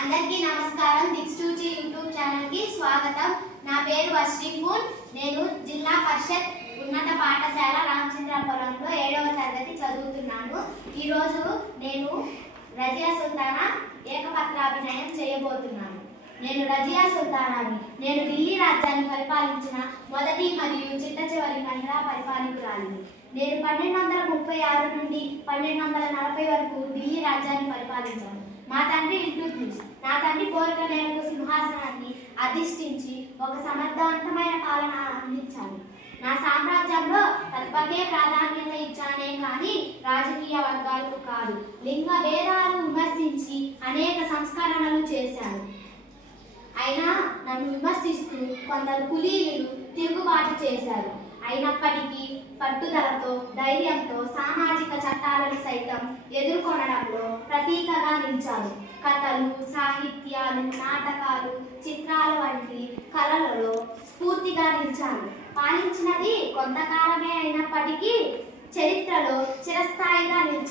అందరికీ నమస్కారం. దిక్సూచి యూట్యూబ్ ఛానల్ కి స్వాగతం. నా పేరు వశ్రీఫూన్. నేను జిల్లా పరిషత్ ఉన్నత పాఠశాల రామచంద్రాపురంలో 7వ తరగతి చదువుతున్నాను. ఈ రోజు నేను రజియా సుల్తానా ఏకపత్రాభినయం చేయబోతున్నాను. నేను రజియా సుల్తానాని. నేను ఢిల్లీ రాజ్యాన్ని పరిపాలించిన మొదటి మరియు చిట్టచివరి మహిళా పరిపాలకురాలిని. నేను 1236 నుండి 1240 వరకు ఢిల్లీ రాజ్యాన్ని పరిపాలించాను. మా తండ్రి ఇల్తుత్మిష్ నా తండ్రి కోరిక మేరకు సింహాసనాన్ని అధిష్ఠించి ఒక సమర్థవంతమైన పాలన అందించాను. నా సామ్రాజ్యంలో ప్రతిభకే ప్రాధాన్యత ఇచ్చానే కానీ రాజకీయ వర్గాలకు కాదు. లింగ భేదాలు విమర్శించి అనేక సంస్కరణలు చేశాను. అయినా నన్ను విమర్శిస్తూ కొందరు కులీలు తిరుగుబాటు చేశారు. అయినప్పటికీ పట్టుదలతో, ధైర్యంతో సామాజిక చట్టాలను సైతం ఎదుర్కొనడంలో ప్రతీకగా నిలిచారు. కథలు, సాహిత్యాలు, నాటకాలు, చిత్రాల వంటి కళలలో స్ఫూర్తిగా నిలిచారు. పాలించినది కొంతకాలమే అయినప్పటికీ చరిత్రలో చిరస్థాయిగా నిలిచారు.